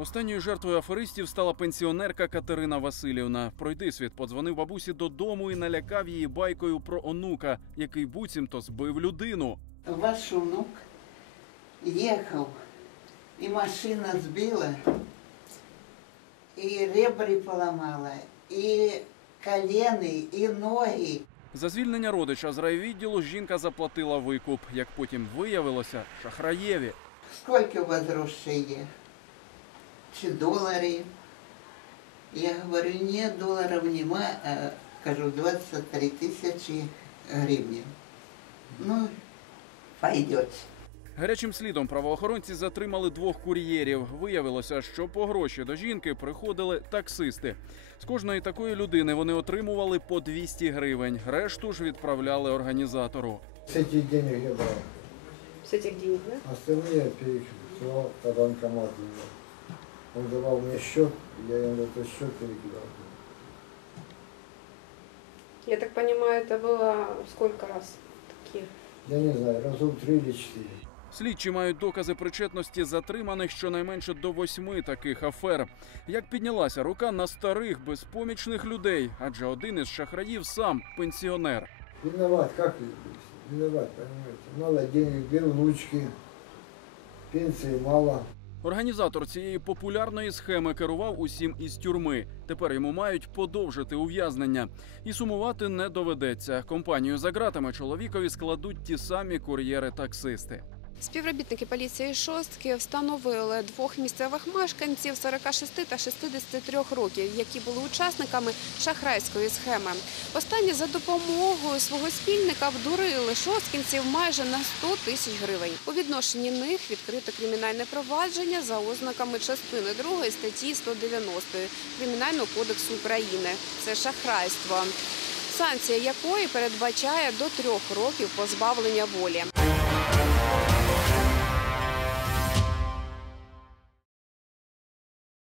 Останньою жертвою аферистів стала пенсіонерка Катерина Васильівна. Пройдисвіт подзвонив бабусі додому і налякав її байкою про онука, який буцімто збив людину. Ваш внук ехал, и машина сбила, и ребри поломала, и колени, и ноги. За звільнення родича з райвідділу жінка заплатила викуп. Як потім виявилося, шахраєві. Сколько у вас грошей є? Чи доларів? Я говорю, ні, доларів нема, а кажу, 23 тисячі гривень. Ну, пойдет. Гарячим слідом правоохоронці затримали двох кур'єрів. Виявилося, що по гроші до жінки приходили таксисти. З кожної такої людини вони отримували по 200 гривень. Решту ж відправляли організатору. С этих денег я брал. С этих денег, да? Остальные перекидывал по банкомату. Он давал мне счет, я ему этот счет перекидал. Я так понимаю, это было сколько раз такие? Я не знаю, разом три или четыре. Слідчі мають докази причетності затриманих щонайменше до восьми таких афер. Як піднялася рука на старих безпомічних людей, адже один із шахраїв сам пенсіонер. Виноват, как виноват, понимаете. Мало денег, две внучки, пенсии мало. Організатор цієї популярної схеми керував усім із тюрми. Тепер йому мають подовжити ув'язнення. І сумувати не доведеться. Компанію за ґратами чоловікові складуть ті самі кур'єри-таксисти. Співробітники поліції шостки встановили двох місцевих мешканців 46 та 63 років, які були учасниками шахрайської схеми. Останні за допомогою свого спільника вдурили шосткінців майже на 100 тисяч гривень. У відношенні них відкрито кримінальне провадження за ознаками частини 2 статті 190 Кримінального кодексу України. Це шахрайство. Санкція якої передбачає до трьох років позбавлення волі.